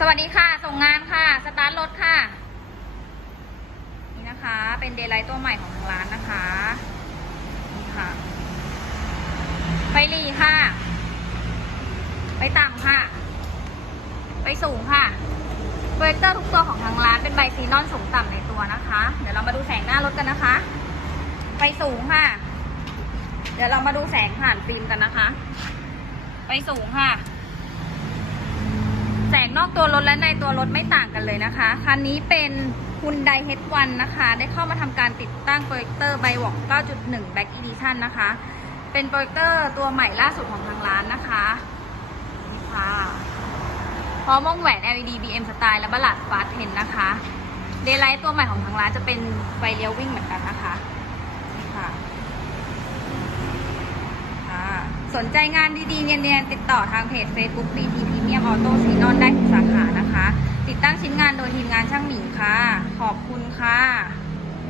สวัสดีค่ะ ส่งงานค่ะ สตาร์ทรถค่ะ นี่นะคะ เป็นเดย์ไลท์ตัวใหม่ของทางร้านนะคะ นี่ค่ะไฟหลีค่ะ ไปต่ำค่ะ ไปสูงค่ะโปรเจคเตอร์ทุกตัวของทางร้านเป็นใบซีนอนสูงต่ำในตัวนะคะ เดี๋ยวเรามาดูแสงหน้ารถกันนะคะ ไปสูงค่ะ เดี๋ยวเรามาดูแสงผ่านฟิล์มกันนะคะ ไปสูงค่ะ ตัวรถและในตัวรถไม่ต่างกันเลยนะคะ คันนี้เป็น Hyundai H1 นนะคะ ได้เข้ามาทำการติดตั้งโปรเจคเตอร์ไบวอก9.1 Back Edition นะคะ เป็นโปรเจคเตอร์ตัวใหม่ล่าสุดของทางร้านนะคะนี่ค่ะพร้อมวงแหวน LED BM Style และบัลลัดฟาสเทนนะคะ เดย์ไลท์ตัวใหม่ของทางร้านจะเป็นไฟเลี้ยววิ่งเหมือนกันนะคะนี่ค่ะ ค่ะ สนใจงานดีๆ เนียนๆ ติดต่อทางเพจ Facebook BT Premium Auto Si Non ได้ทุกสาขานะคะ ติดตั้งชิ้นงานโดยทีมงานช่างหมิงค่ะ ขอบคุณค่ะ